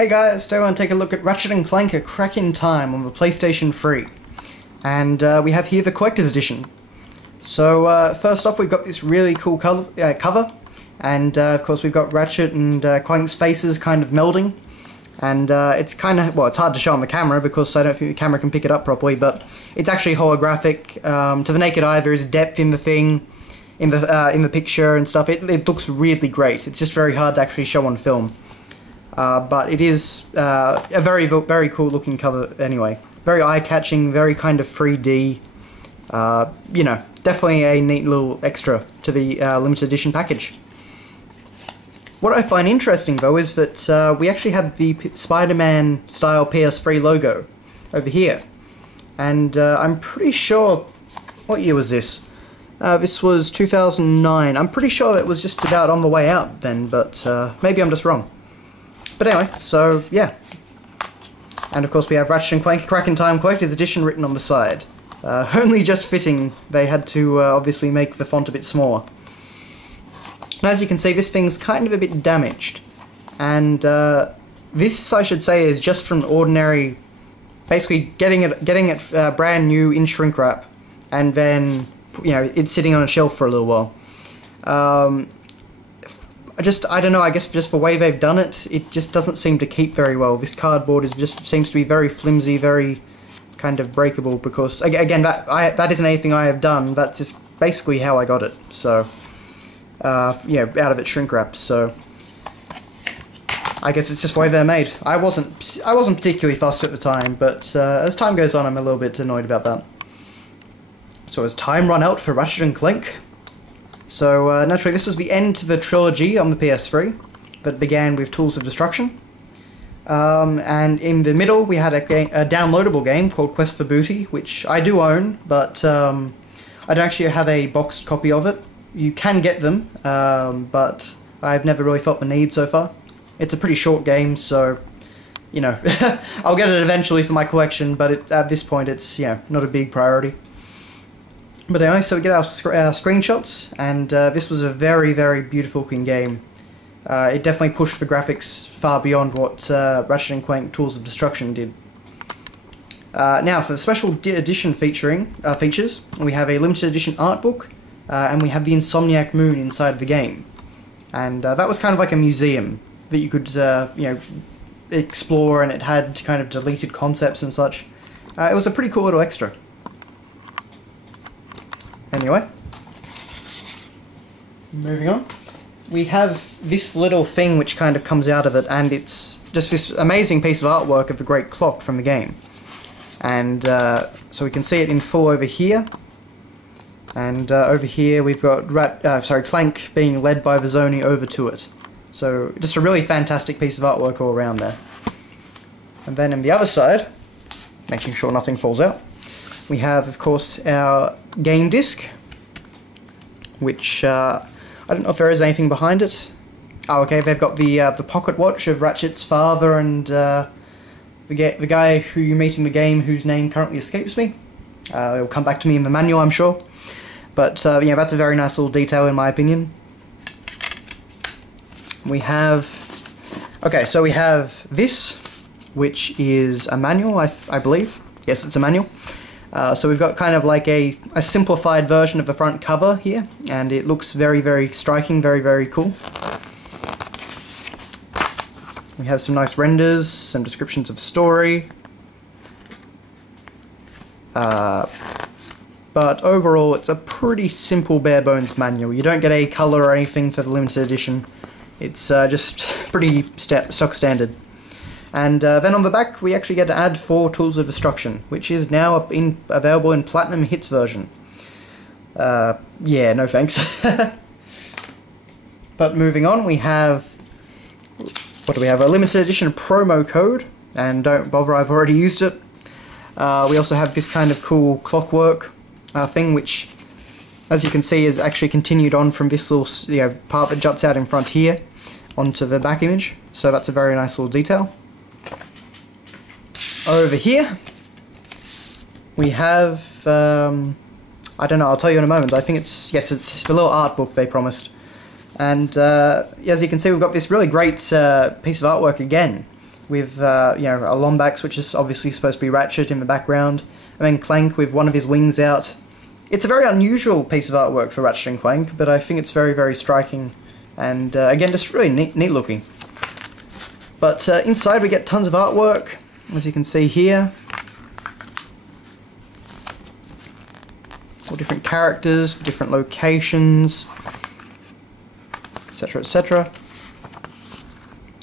Hey guys, today I want to take a look at Ratchet and Clank: A Crack in Time on the PlayStation 3. And we have here the Collector's Edition. So first off, we've got this really cool cover, and of course we've got Ratchet and Clank's faces kind of melding. And it's kind of, well, it's hard to show on the camera because I don't think the camera can pick it up properly, but it's actually holographic. To the naked eye, there is depth in the thing, in the picture and stuff. It looks really great. It's just very hard to actually show on film. But it is a very, very cool looking cover anyway. Very eye-catching, very kind of 3D. You know, definitely a neat little extra to the limited edition package. What I find interesting though is that we actually have the Spider-Man style PS3 logo over here. And I'm pretty sure... What year was this? This was 2009. I'm pretty sure it was just about on the way out then, but maybe I'm just wrong. But anyway, so yeah. And of course we have Ratchet and Clank: A Crack in Time Collector's Edition written on the side. Only just fitting, they had to obviously make the font a bit smaller. And as you can see, this thing's kind of a bit damaged. And this, I should say, is just from ordinary... Basically getting it brand new in shrink wrap, and then, you know, it's sitting on a shelf for a little while. I don't know, I guess just the way they've done it, it just doesn't seem to keep very well. This cardboard seems to be very flimsy, very kind of breakable, because, again, that isn't anything I have done, that's just basically how I got it, so, yeah, out of its shrink wrap, so, I guess it's just the way they're made. I wasn't particularly fussed at the time, but as time goes on, I'm a little bit annoyed about that. So has time run out for Ratchet and Clank? So, naturally, this was the end to the trilogy on the PS3 that began with Tools of Destruction. And in the middle, we had a downloadable game called Quest for Booty, which I do own, but I don't actually have a boxed copy of it. You can get them, but I've never really felt the need so far. It's a pretty short game, so, you know, I'll get it eventually for my collection, but at this point it's, you know, not a big priority. But anyway, so we get our screenshots, and this was a very, very beautiful looking game. It definitely pushed the graphics far beyond what Ratchet and Clank Tools of Destruction did. Now, for the special edition features, we have a limited edition art book, and we have the Insomniac Moon inside the game. And that was kind of like a museum that you could, you know, explore, and it had kind of deleted concepts and such. It was a pretty cool little extra. Anyway, moving on. We have this little thing which kind of comes out of it, and it's just this amazing piece of artwork of the Great Clock from the game. And so we can see it in full over here. And over here we've got Clank being led by the Zoni over to it. So just a really fantastic piece of artwork all around there. And then on the other side, making sure nothing falls out, we have, of course, our game disc, which I don't know if there is anything behind it. Oh, okay, they've got the pocket watch of Ratchet's father and the guy who you meet in the game, whose name currently escapes me. It'll come back to me in the manual, I'm sure. But yeah, that's a very nice little detail in my opinion. We have... Okay, so we have this, which is a manual, I believe. Yes, it's a manual. So we've got kind of like a simplified version of the front cover here, and it looks very, very striking, very, very cool. We have some nice renders, some descriptions of the story. But overall, it's a pretty simple, bare-bones manual. You don't get a colour or anything for the limited edition. It's just pretty stock standard. And then on the back, we actually get to add 4 Tools of Destruction, which is now available in Platinum Hits version. Yeah, no thanks. But moving on, we have... What do we have? A limited edition promo code, and don't bother, I've already used it. We also have this kind of cool clockwork thing, which, as you can see, is actually continued on from this little, you know, part that juts out in front here onto the back image. So that's a very nice little detail. Over here, we have, I don't know, I'll tell you in a moment. I think it's, yes, it's the little art book they promised. And as you can see, we've got this really great piece of artwork again. with you know, a Lombax, which is obviously supposed to be Ratchet in the background, and then Clank with one of his wings out. It's a very unusual piece of artwork for Ratchet and Clank, but I think it's very, very striking, and again, just really neat looking. But inside we get tons of artwork, as you can see here. All different characters, different locations, etc, etc.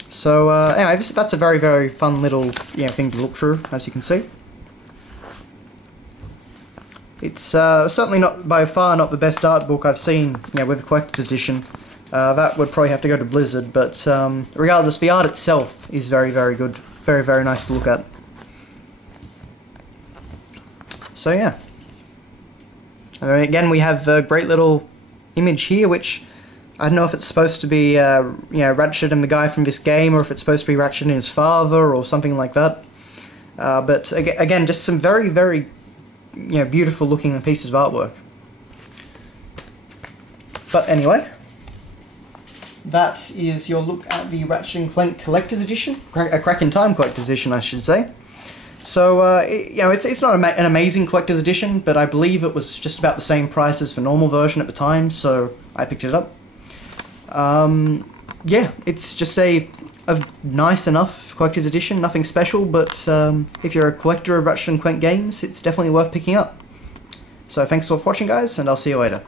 So anyway, that's a very, very fun little, you know, thing to look through, as you can see. It's certainly not, by far, not the best art book I've seen, you know, with a collector's edition. That would probably have to go to Blizzard, but regardless, the art itself is very, very good. Very, very nice to look at. So yeah. And again, we have a great little image here, which I don't know if it's supposed to be, you know, Ratchet and the guy from this game, or if it's supposed to be Ratchet and his father, or something like that. But again, just some very, very, you know, beautiful looking pieces of artwork. But anyway, that is your look at the Ratchet and Clank Collector's Edition, a Crack in Time Collector's Edition, I should say. So, you know, it's not an amazing collector's edition, but I believe it was just about the same price as the normal version at the time, so I picked it up. Yeah, it's just a nice enough collector's edition, nothing special, but if you're a collector of Ratchet and Clank games, it's definitely worth picking up. So thanks for watching, guys, and I'll see you later.